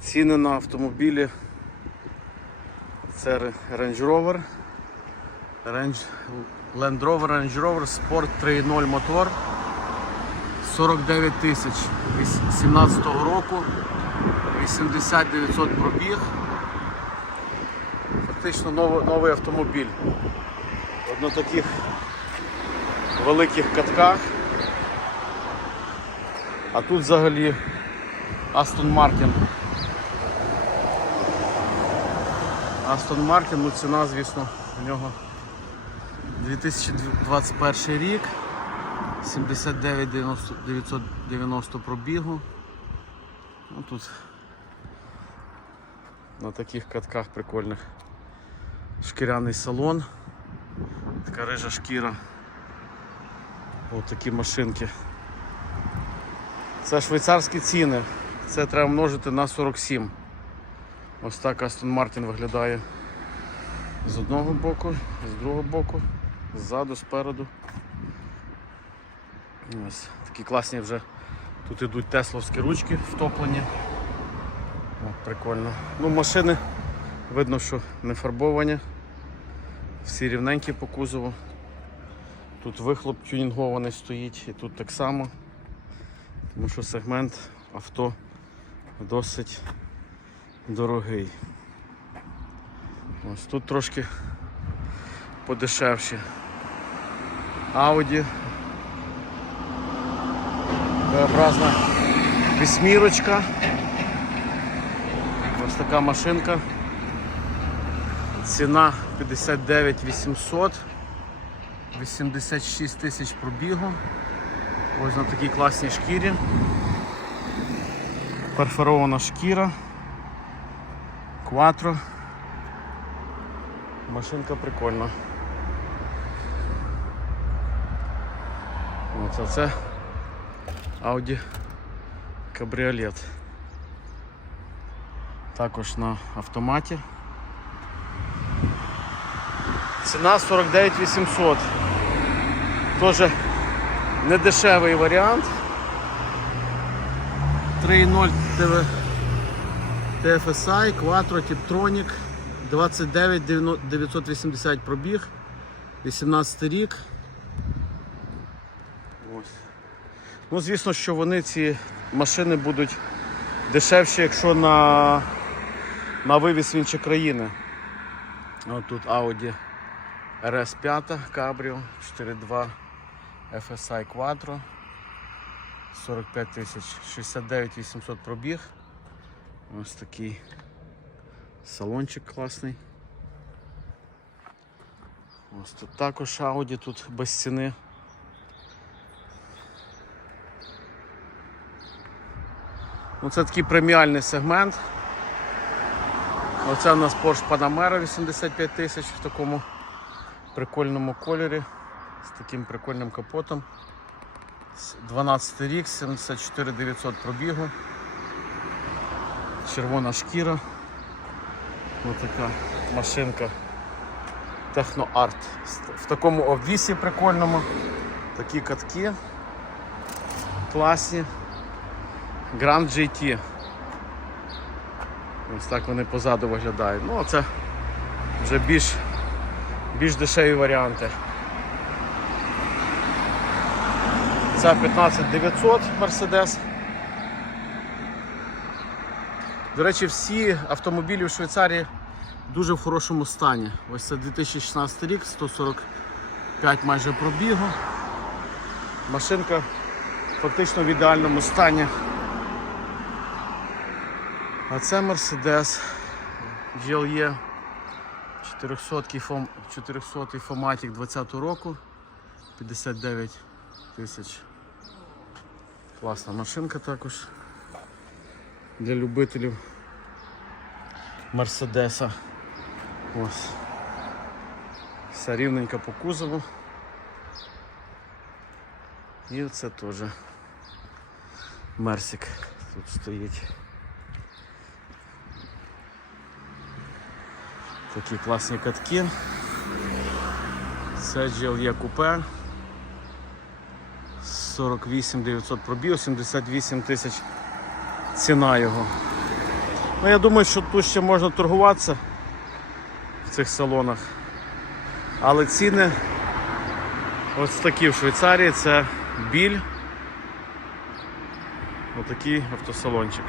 Ціни на автомобілі. Це Range Rover. Range, Land Rover Range Rover Sport 3.0 мотор. 49 тисяч 17 року. 80 900 пробіг. Фактично новий, новий автомобіль. Одно таких великих катках. А тут взагалі Астон Мартін. Астон Мартін, ну ціна, звісно, у нього 2021 рік, 79 90 990 пробігу. Ну, тут на таких катках прикольних шкіряний салон, така рижа шкіра. Ось такі машинки. Це швейцарські ціни. Це треба множити на 47. Ось так Астон Мартін виглядає з одного боку, з другого боку, ззаду, спереду. Ось такі класні вже. Тут ідуть тесловські ручки втоплені. О, прикольно. Ну, машини видно, що не фарбовані. Всі рівненькі по кузову. Тут вихлоп тюнінгований стоїть і тут так само. Тому що сегмент авто досить дорогий. Ось тут трошки подешевші. Audi. Своеобразна вісьмірочка. Ось така машинка. Ціна 59 800, 86 тисяч пробігу. Ось на такій класній шкірі. Перфорована шкіра. Кватро. Машинка прикольна. А це Audi кабріолет. Також на автоматі. Ціна 49 800. Тоже недешевий варіант. 3.0 TV TFSI, Quattro, Tiptronic, 29 980 пробіг, 18 рік. Ось. Ну, звісно, що вони ці машини будуть дешевші, якщо на, на вивіз в інші країни. От тут Audi RS5 Cabrio 4.2 FSI Quattro 45 тисяч, 69 800 пробіг. Ось такий салончик класний. Ось тут також Audi, тут без ціни. Ну, це такий преміальний сегмент. Оце у нас Porsche Panamera 85 тисяч в такому прикольному кольорі, з таким прикольним капотом. 12 рік, 74 900 пробігу. Червона шкіра. Ось така машинка Техноарт. В такому обвісі прикольному. Такі катки. Класні. Grand GT. Ось так вони позаду виглядають. Ну, це вже більш, більш дешеві варіанти. Це 15900 Mercedes. До речі, всі автомобілі в Швейцарії дуже в хорошому стані. Ось це 2016 рік, 145 майже пробігу. Машинка фактично в ідеальному стані. А це Mercedes GLE 400 фом, 400 Fomatic 20 року 59 тисяч. Класна машинка також для любителів Мерседеса. Ось. Вся рівненька по кузову. І це теж Мерсик тут стоїть. Такі класні катки. Це GLE купе. 48 900 пробіг, 78 тисяч ціна його. Ну, я думаю, що тут ще можна торгуватися в цих салонах. Але ціни ось такі в Швейцарії це біль. Отакий автосалончик.